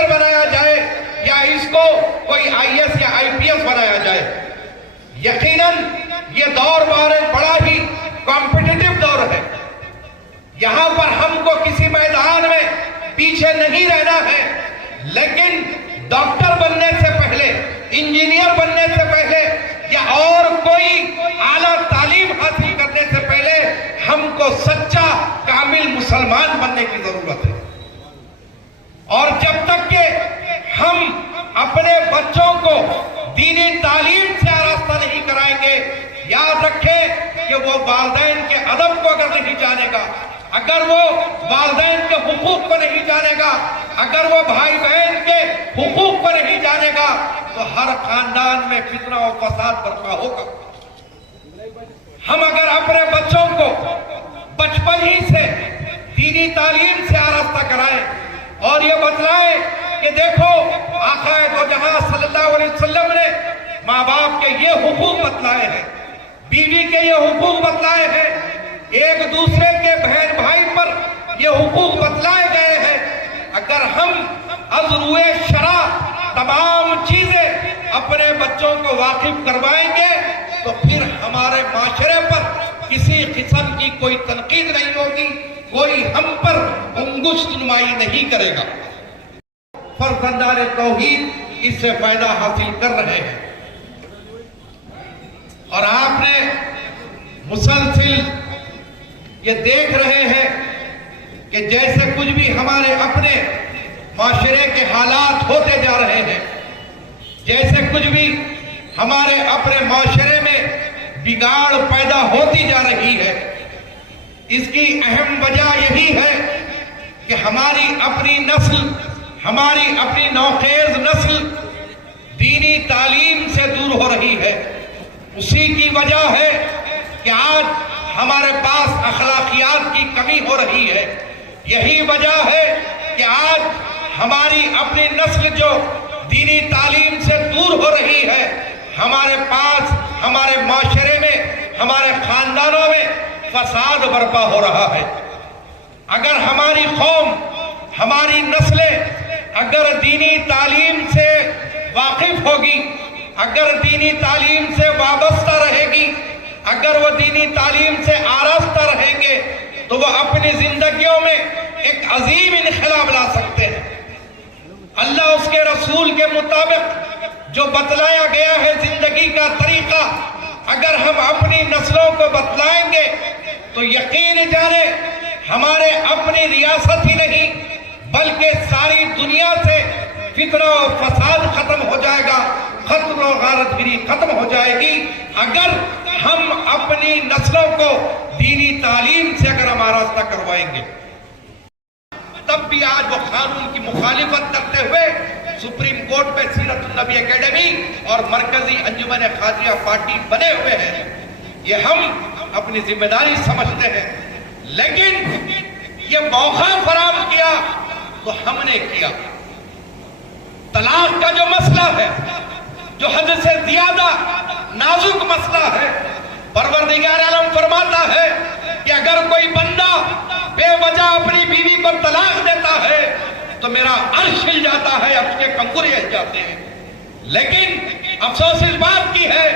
Engineer بنایا جائے یا اس کو کوئی IAS یا IPS بنایا جائے. یقیناً یہ دور بڑا ہی کمپٹیٹو دور ہے. یہاں پر ہم کو کسی میدان میں پیچھے نہیں رہنا ہے، لیکن ڈاکٹر بننے سے پہلے، انجینئر بننے سے پہلے یا اور کوئی اعلیٰ تعلیم حاصل کرنے سے پہلے ہم کو سچا کامل مسلمان بننے کی ضرورت ہے. اور جب تک کہ ہم اپنے بچوں کو دینی تعلیم سے آراستہ نہیں کرائیں گے، یاد رکھیں کہ وہ والدین کے ادب کو اگر نہیں جانے گا، اگر وہ والدین کے حقوق کو نہیں جانے گا، اگر وہ بھائی بہن کے حقوق کو نہیں جانے گا، تو ہر خاندان میں فتنہ و فساد برپا ہوگا. ہم اگر اپنے بچوں کو بچپن ہی سے دینی تعلیم سے آراستہ کرائیں اور یہ بتلائیں کہ دیکھو آقا دو جہاں صلی اللہ علیہ وسلم نے ماں باپ کے یہ حقوق بتلائے ہیں، بیوی کے یہ حقوق بتلائے ہیں، ایک دوسرے کے بہن بھائی پر یہ حقوق بتلائے گئے ہیں. اگر ہم از روئے شرع تمام چیزیں اپنے بچوں کو واقف کروائیں گے تو پھر ہمارے معاشرے پر کسی قسم کی کوئی تنقید نہیں ہوگی، کوئی ہم پر انگشت نمائی نہیں کرے گا. فرزندان توحید اس سے فائدہ حاصل کر رہے ہیں. اور آپ نے مسلسل یہ دیکھ رہے ہیں کہ جیسے کچھ بھی ہمارے اپنے معاشرے کے حالات ہوتے جا رہے ہیں، جیسے کچھ بھی ہمارے اپنے معاشرے میں بگاڑ پیدا ہوتی جا رہی ہے، اس کی اہم وجہ یہی ہے کہ ہماری اپنی نسل، ہماری اپنی نوخیز نسل دینی تعلیم سے دور ہو رہی ہے. اسی کی وجہ ہے کہ آج ہمارے پاس اخلاقیات کی کمی ہو رہی ہے. یہی وجہ ہے کہ آج ہماری اپنی نسل جو دینی تعلیم سے دور ہو رہی ہے، ہمارے پاس ہمارے معاشرے میں، ہمارے خاندانوں میں فساد برپا ہو رہا ہے. اگر ہماری قوم، ہماری نسلیں اگر دینی تعلیم سے واقف ہوگی، اگر دینی تعلیم سے وابستہ رہے گی، اگر وہ دینی تعلیم سے آراستہ رہیں گے تو وہ اپنی زندگیوں میں ایک عظیم انقلاب لا سکتے ہیں. اللہ اس کے رسول کے مطابق جو بتلایا گیا ہے زندگی کا طریقہ اگر ہم اپنی نسلوں کو بتلائیں گے تو یقین جانے ہمارے اپنی ریاست ہی نہیں بلکہ ساری دنیا سے فتنہ و فساد ختم ہو جائے گا، قتل و غارت گری ختم ہو جائے گی اگر ہم اپنی نسلوں کو دینی تعلیم سے اگر ہم آراستہ کروائیں گے. تب بھی آج وہ قانون کی مخالفت کرتے ہوئے سپریم کورٹ میں سیرت النبی اکیڈمی اور مرکزی انجمن قاضیہ پارٹی بنے ہوئے ہیں. یہ ہم اپنی ذمہ داری سمجھتے ہیں، لیکن یہ موقع فراہم کیا تو ہم نے کیا. طلاق کا جو مسئلہ ہے، جو حد سے زیادہ نازک مسئلہ ہے، پروردگار عالم فرماتا ہے کہ اگر کوئی بندہ بے وجہ اپنی بیوی کو طلاق دیتا ہے تو میرا عرش ہل جاتا ہے، اب کے کنگورے ہل جاتے ہیں. لیکن افسوس اس بات کی ہے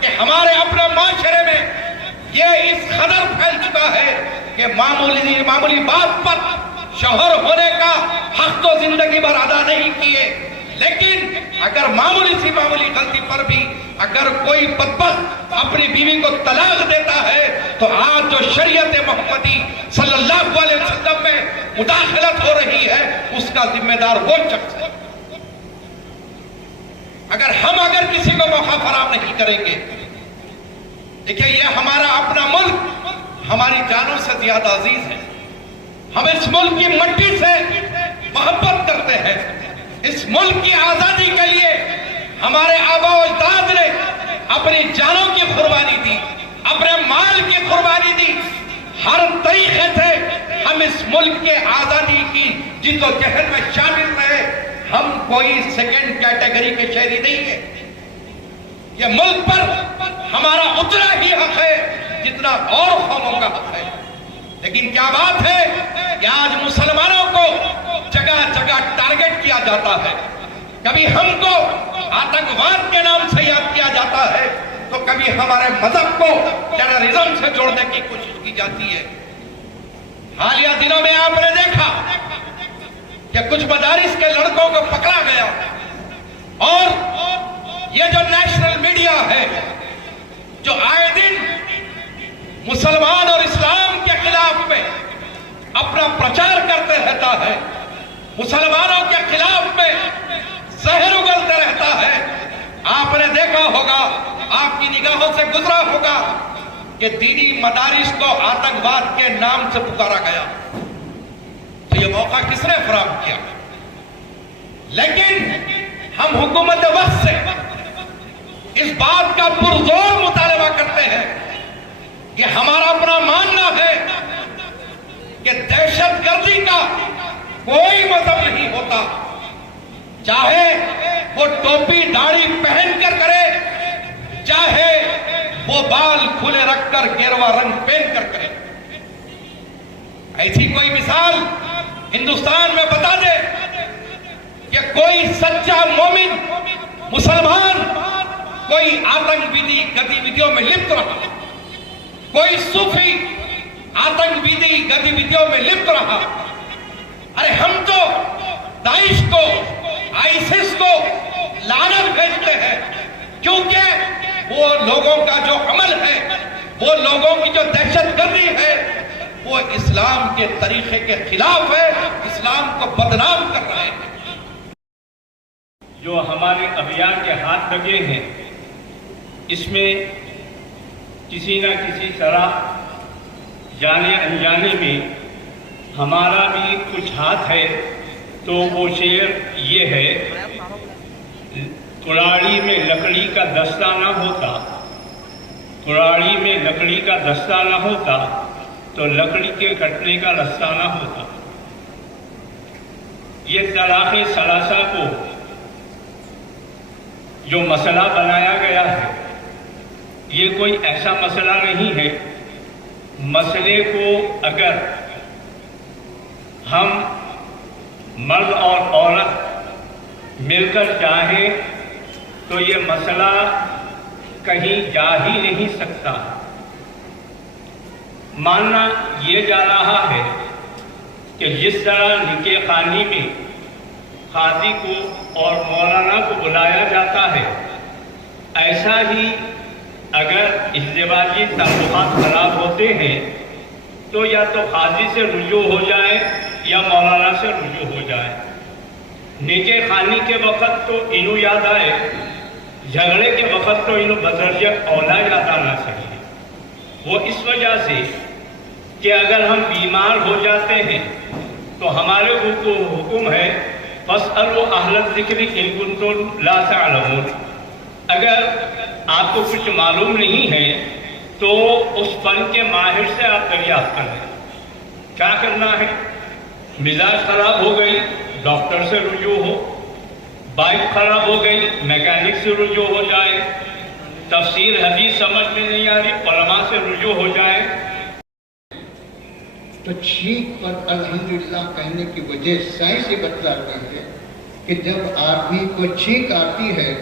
کہ ہمارے اپنے معاشرے میں یہ اس قدر پھیل چکا ہے کہ معمولی بات پر شوہر ہونے کا حق تو زندگی بھر ادا نہیں کیے، لیکن اگر معمولی غلطی پر بھی اگر کوئی بدبخت اپنی بیوی کو طلاق دیتا ہے تو آج جو شریعت محمدی صلی اللہ علیہ وسلم میں مداخلت ہو رہی ہے اس کا ذمہ دار وہ شخص ہے. اگر کسی کو موقع فراہم نہیں کریں گے، دیکھیں یہ ہمارا اپنا ملک ہماری جانوں سے زیادہ عزیز ہے. ہم اس ملک کی مٹی سے محبت کرتے ہیں. اس ملک کی آزادی کے لیے ہمارے آبا و اجداد نے اپنی جانوں کی قربانی دی، اپنے مال کی قربانی دی. ہر طریقے سے ہم اس ملک کے آزادی کی جد و جہد میں شامل رہے. ہم کوئی سیکنڈ کیٹیگری کے شہری نہیں ہیں. یہ ملک پر ہمارا اتنا ہی حق ہے جتنا اور قوموں کا حق ہے. لیکن کیا بات ہے کہ آج مسلمانوں کو جگہ جگہ جگہ ٹارگٹ کیا جاتا ہے، کبھی ہم کو آتنکواد کے نام سے یاد کیا جاتا ہے تو کبھی ہمارے مذہب کو ٹیررزم سے جوڑنے کی کوشش کی جاتی ہے۔ حالیہ دنوں میں آپ نے دیکھا کہ کچھ مدارس کے لڑکوں کو پکڑا گیا، اور یہ جو نیشنل میڈیا ہے جو آئے دن مسلمان اور اسلام کے خلاف میں اپنا پرچار کرتے رہتا ہے، مسلمانوں کے خلاف میں زہر اگلتے رہتا ہے، آپ نے دیکھا ہوگا، آپ کی نگاہوں سے گزرا ہوگا کہ دینی مدارس کو آتنکواد کے نام سے پکارا گیا۔ تو یہ موقع کس نے فراہم کیا؟ لیکن ہم حکومت وقت سے اس بات کا پرزور مطالبہ کرتے ہیں کہ ہمارا اپنا ماننا ہے کہ دہشت گردی کا کوئی مذہب نہیں ہوتا، چاہے وہ ٹوپی داڑھی پہن کر کرے، چاہے وہ بال کھلے رکھ کر گیروا رنگ پہن کر کرے۔ ایسی کوئی مثال ہندوستان میں بتا دے کہ کوئی سچا مومن مسلمان کوئی آتنکوادی گتیویدھیوں میں لپت رہا، کوئی صوفی آتنکوادی گتیویدھیوں میں لپت رہا؟ ارے ہم تو داعش کو، آئیسس کو لعنت بھیجتے ہیں، کیونکہ وہ لوگوں کا جو عمل ہے، وہ لوگوں کی جو دہشت گردی ہے، وہ اسلام کے طریقے کے خلاف ہے، اسلام کو بدنام کر رہے ہیں۔ جو ہمارے ابھیان کے ہاتھ لگے ہیں، اس میں کسی نہ کسی طرح جانے انجانے میں ہمارا بھی کچھ ہاتھ ہے۔ تو وہ شعر یہ ہے، کراڑی میں لکڑی کا دستہ نہ ہوتا، کراڑی میں لکڑی کا دستہ نہ ہوتا تو لکڑی کے کٹنے کا رستہ نہ ہوتا۔ یہ طلاق ثلاثہ کو جو مسئلہ بنایا گیا ہے، یہ کوئی ایسا مسئلہ نہیں ہے۔ مسئلے کو اگر ہم مرد اور عورت مل کر چاہیں تو یہ مسئلہ کہیں جا ہی نہیں سکتا۔ ماننا یہ جا رہا ہے کہ جس طرح نکاح خوانی میں قاضی کو اور مولانا کو بلایا جاتا ہے، ایسا ہی اگر ازدواجی تعلقات خراب ہوتے ہیں تو یا تو قاضی سے رجوع ہو جائے یا مولانا سے رجوع ہو جائے۔ نکاح خوانی کے وقت تو انہوں یاد آئے، جھگڑے کے وقت تو انہوں بدرجہ اولا یاد آنا چاہیے۔ وہ اس وجہ سے کہ اگر ہم بیمار ہو جاتے ہیں تو ہمارے حکم ہے فَاسْأَلُوا أَهْلَ الذِّكْرِ إِن كُنتُمْ لَا تَعْلَمُونَ۔ اگر آپ کو کچھ معلوم نہیں ہے تو اس فن کے ماہر سے آپ دریافت کر لیں۔ کیا کرنا ہے؟ مزاج خراب ہو گئی، ڈاکٹر سے رجوع ہو، بائک خراب ہو گئی، میکینک سے رجوع ہو جائے، تفسیر حدیث سمجھ میں نہیں آ رہی، علماء سے رجوع ہو جائے۔ تو چھینک پر الحمدللہ کہنے کی وجہ سائنس یہ بتلا رہی ہے کہ جب آدمی کو چھینک آتی ہے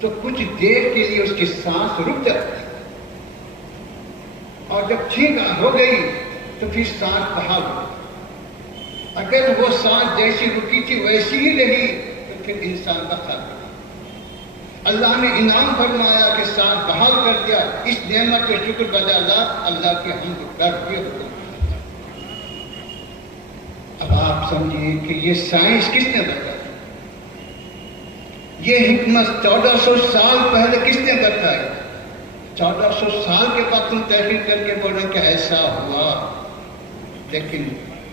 تو کچھ دیر کے لیے اس کی سانس رک جاتی ہے، اور جب چھینک ہو گئی تو پھر سانس بحال ہو گئی۔ اگر وہ سانس جیسی رکی تھی ویسی ہی رہی تو پھر انسان کا خاتمہ۔ اللہ نے انعام فرمایا کہ سانس بحال کر دیا، اس نعمت کے شکر بجا اللہ کی حمد کر کے۔ اب آپ سمجھیے کہ یہ سائنس کس نے بتائی، یہ حکمت 1400 سال پہلے کس نے بتائی؟ 1400 سال کے بعد تم تحقیق کر کے بولیں کہ ایسا ہوا، لیکن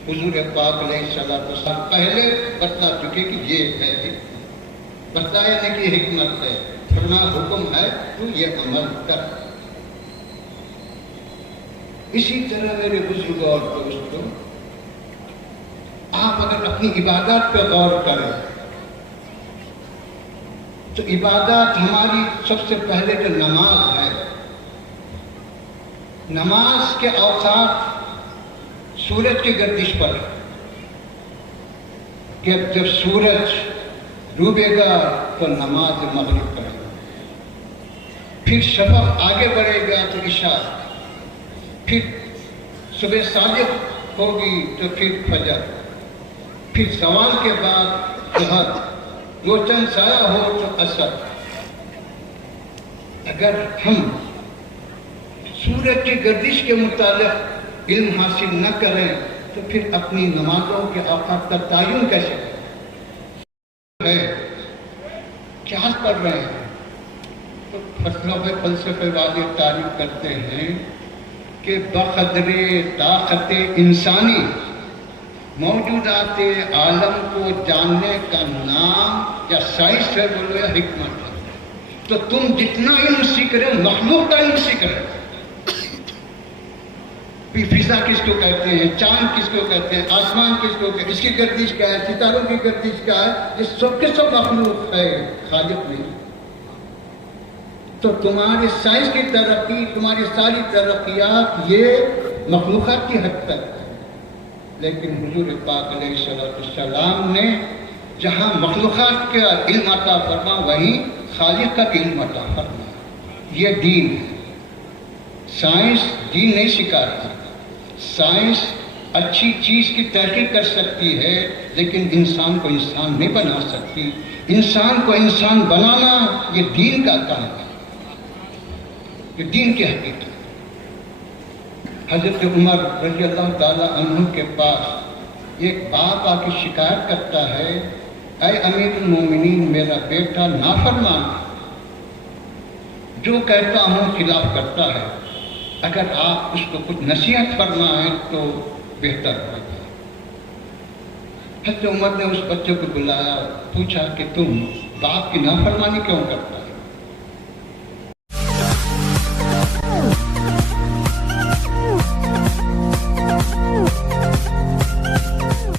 حضور پاک علیہ السلام پہلے بتلا چکے کہ یہ ہے، بتایا نہیں کہ حکمت ہے، فرما حکم ہے تو یہ عمل کر۔ اسی طرح میرے بزرگوں اور دوستوں، آپ اگر اپنی عبادات پہ غور کریں تو عبادات ہماری سب سے پہلے تو نماز ہے۔ نماز کے اوقات سورج کی گردش پر، کہ جب سورج ڈوبے گا تو نماز مغرب پڑھے گا، پھر شفق آگے بڑھے گا تو عشاء، پھر صبح صادق ہوگی تو پھر فجر، پھر زوال کے بعد ظہر، روشن سایہ ہو تو عصر۔ اگر ہم سورج کی گردش کے متعلق علم حاصل نہ کریں تو پھر اپنی نمازوں کے اوقات کا تعین کیسے ہے؟ کیا پڑھ رہے ہیں؟ تو فلسفے والے تعریف کرتے ہیں کہ بقدر طاقت انسانی موجودات عالم کو جاننے کا نام یا سائنس ہے، بولو یا حکمت ہے۔ تو تم جتنا علم سیکھ رہے ہو مخلوق کا علم سیکھ رہے ہو۔ فضا کس کو کہتے ہیں، چاند کس کو کہتے ہیں، آسمان کس کو کہتے ہیں، اس کی گردش کیا ہے، ستاروں کی گردش کیا ہے، یہ سب کے سب مخلوق ہے، خالق نہیں۔ تو تمہاری سائنس کی ترقی، تمہاری ساری ترقیات یہ مخلوقات کی حد تک ہے، لیکن حضور پاک علیہ السلام نے جہاں مخلوقات کا علم عطا فرما وہیں خالق کا علم عطا فرما۔ یہ دین ہے۔ سائنس دین نہیں سکھاتی۔ سائنس اچھی چیز کی تحقیق کر سکتی ہے لیکن انسان کو انسان نہیں بنا سکتی۔ انسان کو انسان بنانا یہ دین کا کام ہے، یہ دین کی حقیقت۔ حضرت عمر رضی اللہ تعالی عنہ کے پاس ایک باپ آ کے شکایت کرتا ہے، اے امیر المومنین میرا بیٹا نافرمان ہے، جو کہتا ہوں خلاف کرتا ہے، اگر آپ اس کو کچھ نصیحت فرمائیں تو بہتر ہوگا۔ حضرت عمر نے اس بچے کو بلایا، پوچھا کہ تم باپ کی نافرمانی کیوں کرتا